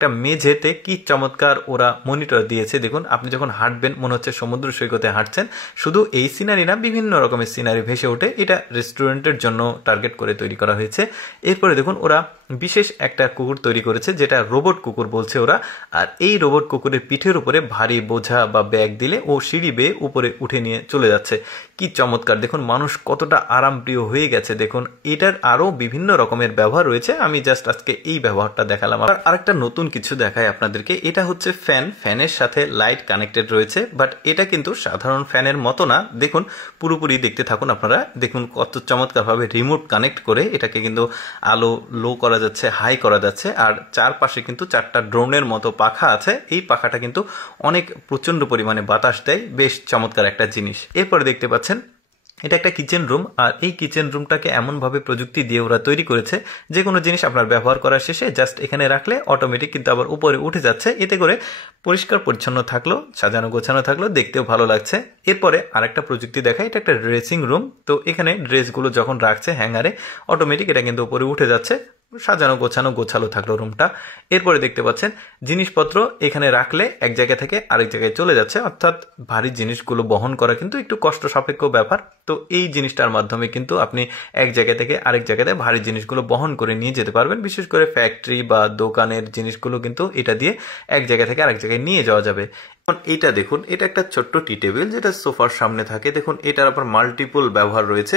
একটা মেঝেতে কি চমৎকার ওরা মনিটর দিয়েছে। দেখুন, আপনি যখন হাঁটবেন মনে হচ্ছে সমুদ্র সৈকতে হাঁটছেন। শুধু এই সিনারি না, বিভিন্ন রকমের সিনারি ভেসে ওঠে। এটা রেস্টুরেন্টের জন্য টার্গেট করে তৈরি করা হয়েছে। এরপরে দেখুন, ওরা বিশেষ একটা কুকুর তৈরি করেছে, যেটা রোবট কুকুর বলছে ওরা। আর এই রোবট কুকুরের পিঠের উপরে ভারী বোঝা বা ব্যাগ দিলে ও সিঁড়ি বেয়ে উপরে উঠে নিয়ে চলে যাচ্ছে। কি চমৎকার! দেখুন মানুষ কতটা আরামপ্রিয় হয়ে গেছে। দেখুন, এটার আরো বিভিন্ন রকমের ব্যবহার রয়েছে। আমি জাস্ট আজকে এই ব্যবহারটা দেখালাম। আরেকটা নতুন কিছু দেখায় আপনাদেরকে। এটা হচ্ছে ফ্যানের সাথে লাইট কানেক্টেড রয়েছে, বাট এটা কিন্তু সাধারণ ফ্যানের মতো না। দেখুন, পুরোপুরি দেখতে থাকুন আপনারা। দেখুন কত চমৎকার ভাবে রিমোট কানেক্ট করে এটাকে কিন্তু আলো লো করা যাচ্ছে, হাই করা যাচ্ছে। আর চারপাশে কিন্তু 4টা ড্রোনের মতো পাখা আছে। এই পাখাটা কিন্তু অনেক প্রচন্ড পরিমাণে বাতাস দেয়। বেশ চমৎকার একটা জিনিস। এরপরে দেখতে পাচ্ছেন এটা একটা কিচেন রুম। আর এই কিচেন রুমটাকে এমনভাবে প্রযুক্তি দিয়ে ওরা তৈরি করেছে, যে কোনো জিনিস আপনার ব্যবহার করার শেষে জাস্ট এখানে রাখলে অটোমেটিক কিন্তু আবার উপরে উঠে যাচ্ছে। এতে করে পরিষ্কার পরিচ্ছন্ন থাকলো, সাজানো গোছানো থাকলো, দেখতেও ভালো লাগছে। এরপরে আরেকটা প্রযুক্তি দেখায়। এটা একটা ড্রেসিং রুম। তো এখানে ড্রেসগুলো যখন রাখছে হ্যাঙ্গারে, অটোমেটিক এটা কিন্তু উপরে উঠে যাচ্ছে। সাজানো গোছালো থাকলো রুমটা। এরপরে দেখতে পাচ্ছেন জিনিসপত্র এখানে রাখলে এক জায়গা থেকে আরেক জায়গায় চলে যাচ্ছে। অর্থাৎ ভারী জিনিসগুলো বহন করা কিন্তু একটু কষ্ট সাপেক্ষ ব্যাপার। তো এই জিনিসটার মাধ্যমে কিন্তু আপনি এক জায়গা থেকে আরেক জায়গাতে ভারী জিনিসগুলো বহন করে নিয়ে যেতে পারবেন। বিশেষ করে ফ্যাক্টরি বা দোকানের জিনিসগুলো কিন্তু এটা দিয়ে এক জায়গা থেকে আরেক জায়গায় নিয়ে যাওয়া যাবে। এটা দেখুন, এটা একটা ছোট্ট টি টেবিল যেটা সোফার সামনে থাকে। দেখুন, এটার আবার মাল্টিপল ব্যবহার রয়েছে।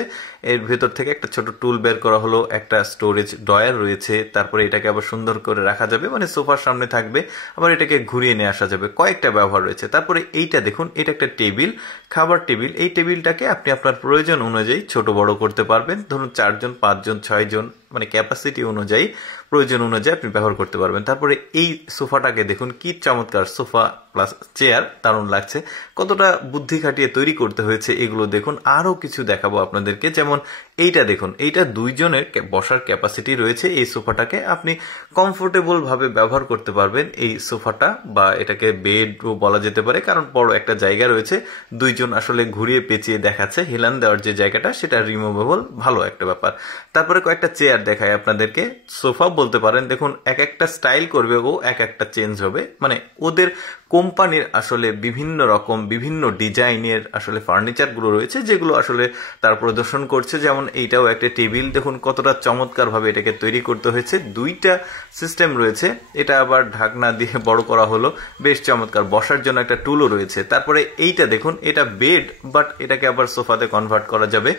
এর ভেতর থেকে একটা ছোট টুল বের করা হলো, একটা স্টোরেজ ড্রয়ার রয়েছে। তারপরে এটাকে আবার সুন্দর করে রাখা যাবে, মানে সোফার সামনে থাকবে, আবার এটাকে ঘুরিয়ে নিয়ে আসা যাবে। কয়েকটা ব্যবহার রয়েছে। তারপরে এইটা দেখুন, এটা একটা টেবিল, খাবার টেবিল। এই টেবিলটাকে আপনি আপনার প্রয়োজন অনুযায়ী ছোট বড় করতে পারবেন। ধরুন 4 জন, 5 জন, 6 জন, মানে ক্যাপাসিটি অনুযায়ী, প্রয়োজন অনুযায়ী আপনি ব্যবহার করতে পারবেন। তারপরে এই সোফাটাকে দেখুন, কি চমৎকার সোফা প্লাস চেয়ার, দারুণ লাগছে। কতটা বুদ্ধি খাটিয়ে তৈরি করতে হয়েছে এগুলো দেখুন। আরো কিছু দেখাবো আপনাদেরকে, যেমন এইটা দেখুন, এইটা 2 জনের বসার ক্যাপাসিটি রয়েছে। এই সোফাটাকে আপনি কমফোর্টেবল ভাবে ব্যবহার করতে পারবেন এই সোফাটা, বা এটাকে বেডও বলা যেতে পারে, কারণ বড় একটা জায়গা রয়েছে। 2 জন আসলে ঘুরিয়ে পেঁচিয়ে দেখাচ্ছে, হেলান দেওয়ার যে জায়গাটা সেটা রিমুভেবল, ভালো একটা ব্যাপার। তারপরে কয়েকটা চেয়ার দেখায় আপনাদেরকে, সোফা বলতে পারেন। দেখুন, এক একটা স্টাইল করবে ও, এক একটা চেঞ্জ হবে। মানে ওদের কোম্পানির আসলে বিভিন্ন রকম বিভিন্ন ডিজাইনের আসলে ফার্নিচার গুলো রয়েছে, যেগুলো আসলে তার প্রদর্শন করছে। যেমন এইটাও একটা টেবিল, দেখুন কতটা চমৎকার ভাবে এটাকে তৈরি করতে হয়েছে। 2টা সিস্টেম রয়েছে, এটা আবার ঢাকনা দিয়ে বড় করা হলো, বেশ চমৎকার। বসার জন্য একটা টুলও রয়েছে। তারপরে এইটা দেখুন, এটা বেড, বাট এটাকে আবার সোফাতে কনভার্ট করা যাবে।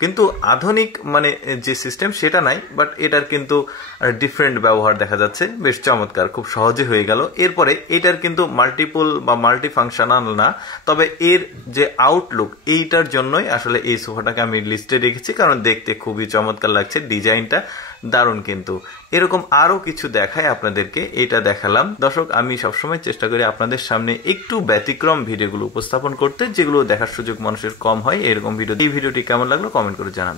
কিন্তু আধুনিক মানে যে সিস্টেম সেটা নাই, বাট এটার কিন্তু ডিফারেন্ট ব্যবহার দেখা যাচ্ছে। বেশ চমৎকার, খুব সহজে হয়ে গেল। এরপরে এটার কিন্তু মাল্টিপল বা মাল্টি ফাংশনাল না, তবে এর যে আউটলুক, এইটার জন্যই আসলে এই সোফাটাকে আমি লিস্টে রেখেছি, কারণ দেখতে খুবই চমৎকার লাগছে, ডিজাইনটা দারুণ। কিন্তু এরকম আরো কিছু দেখায় আপনাদেরকে, এটা দেখালাম। দর্শক, আমি সবসময় চেষ্টা করি আপনাদের সামনে একটু ব্যতিক্রম ভিডিওগুলো উপস্থাপন করতে, যেগুলো দেখার সুযোগ মানুষের কম হয়। এরকম ভিডিও, এই ভিডিওটি কেমন লাগলো কমেন্ট করে জানান।